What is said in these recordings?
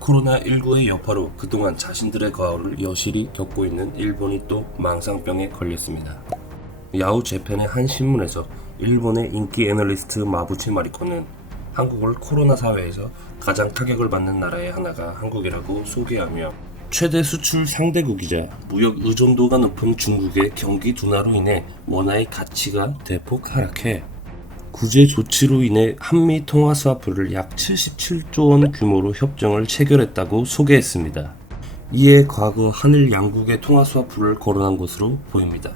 코로나19의 여파로 그동안 자신들의 과오를 여실히 겪고 있는 일본이 또 망상병에 걸렸습니다. 야후 재팬의 한 신문에서 일본의 인기 애널리스트 마부치 마리코는 한국을 코로나 사회에서 가장 타격을 받는 나라의 하나가 한국이라고 소개하며 최대 수출 상대국이자 무역 의존도가 높은 중국의 경기 둔화로 인해 원화의 가치가 대폭 하락해 구제 조치로 인해 한미 통화 스와프를 약 77조 원 규모로 협정을 체결했다고 소개했습니다. 이에 과거 한일 양국의 통화 스와프를 거론한 것으로 보입니다.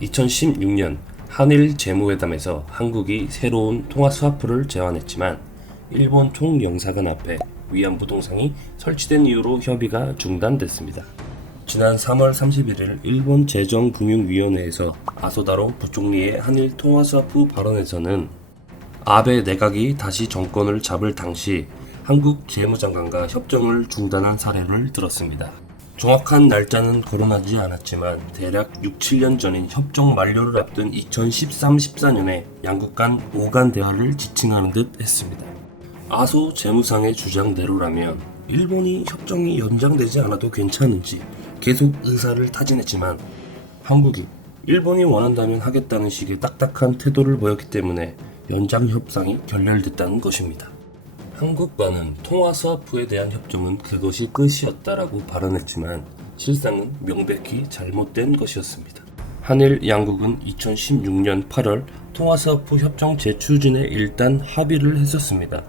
2016년 한일 재무회담에서 한국이 새로운 통화 스와프를 제안했지만 일본 총영사관 앞에 위안부 동상이 설치된 이유로 협의가 중단됐습니다. 지난 3월 31일 일본 재정금융위원회에서 아소다로 부총리의 한일 통화 스와프 발언에서는 아베 내각이 다시 정권을 잡을 당시 한국 재무장관과 협정을 중단한 사례를 들었습니다. 정확한 날짜는 거론하지 않았지만 대략 6, 7년 전인 협정 만료를 앞둔 2013-14년에 양국 간 오간 대화를 지칭하는 듯 했습니다. 아소 재무상의 주장대로라면 일본이 협정이 연장되지 않아도 괜찮은지 계속 의사를 타진했지만 한국이 일본이 원한다면 하겠다는 식의 딱딱한 태도를 보였기 때문에 연장 협상이 결렬됐다는 것입니다. 한국과는 통화 스와프에 대한 협정은 그것이 끝이었다라고 발언했지만 실상은 명백히 잘못된 것이었습니다. 한일 양국은 2016년 8월 통화 스와프 협정 재추진에 일단 합의를 했었습니다.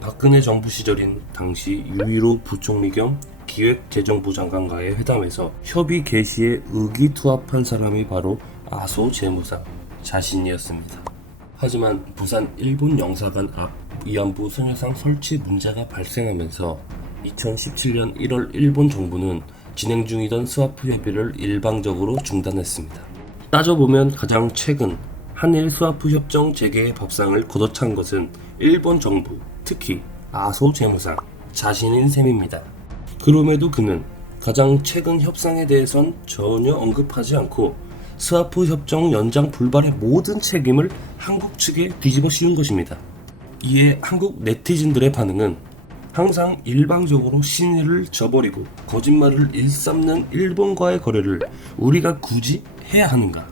박근혜 정부 시절인 당시 유일호 부총리 겸 기획재정부 장관과의 회담에서 협의 개시에 의기투합한 사람이 바로 아소 재무상 자신이었습니다. 하지만 부산 일본 영사관 앞 위안부 소녀상 설치 문제가 발생하면서 2017년 1월 일본 정부는 진행 중이던 스와프 협의를 일방적으로 중단했습니다. 따져보면 가장 최근 한일 스와프 협정 재개의 밥상을 걷어찬 것은 일본 정부, 특히 아소 재무상 자신인 셈입니다. 그럼에도 그는 가장 최근 협상에 대해선 전혀 언급하지 않고 스와프 협정 연장 불발의 모든 책임을 한국 측에 뒤집어 씌운 것입니다. 이에 한국 네티즌들의 반응은 항상 일방적으로 신의를 저버리고 거짓말을 일삼는 일본과의 거래를 우리가 굳이 해야 하는가?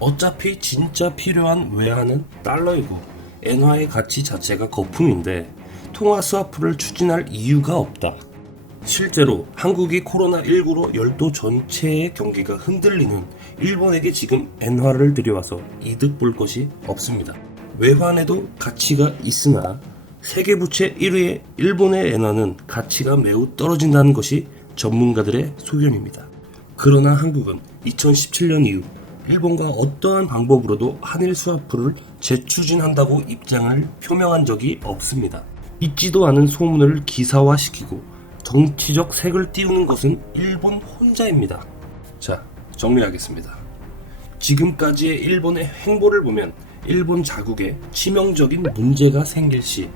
어차피 진짜 필요한 외화는 달러이고 엔화의 가치 자체가 거품인데 통화 스와프를 추진할 이유가 없다. 실제로 한국이 코로나19로 열도 전체의 경기가 흔들리는 일본에게 지금 엔화를 들여와서 이득 볼 것이 없습니다. 외환에도 가치가 있으나 세계 부채 1위의 일본의 엔화는 가치가 매우 떨어진다는 것이 전문가들의 소견입니다. 그러나 한국은 2017년 이후 일본과 어떠한 방법으로도 한일 스와프를 재추진한다고 입장을 표명한 적이 없습니다. 있지도 않은 소문을 기사화시키고 정치적 색을 띄우는 것은 일본 혼자입니다. 자, 정리하겠습니다. 지금까지의 일본의 행보를 보면 일본 자국에 치명적인 문제가 생길 시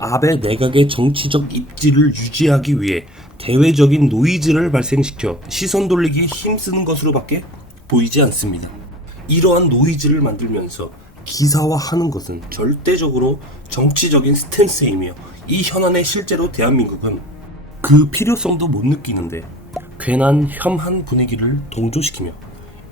아베 내각의 정치적 입지를 유지하기 위해 대외적인 노이즈를 발생시켜 시선 돌리기에 힘쓰는 것으로밖에 보이지 않습니다. 이러한 노이즈를 만들면서 기사화하는 것은 절대적으로 정치적인 스탠스이며 이 현안에 실제로 대한민국은 그 필요성도 못 느끼는데 괜한 혐한 분위기를 동조시키며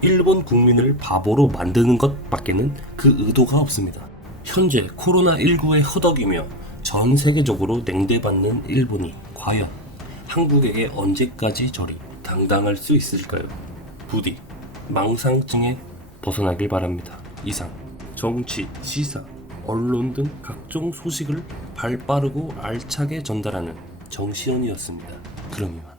일본 국민을 바보로 만드는 것 밖에는 그 의도가 없습니다. 현재 코로나19에 허덕이며 전 세계적으로 냉대받는 일본이 과연 한국에게 언제까지 저리 당당할 수 있을까요? 부디 망상증에 벗어나길 바랍니다. 이상 정치, 시사, 언론 등 각종 소식을 발빠르고 알차게 전달하는 정시현이었습니다. 그럼 이만.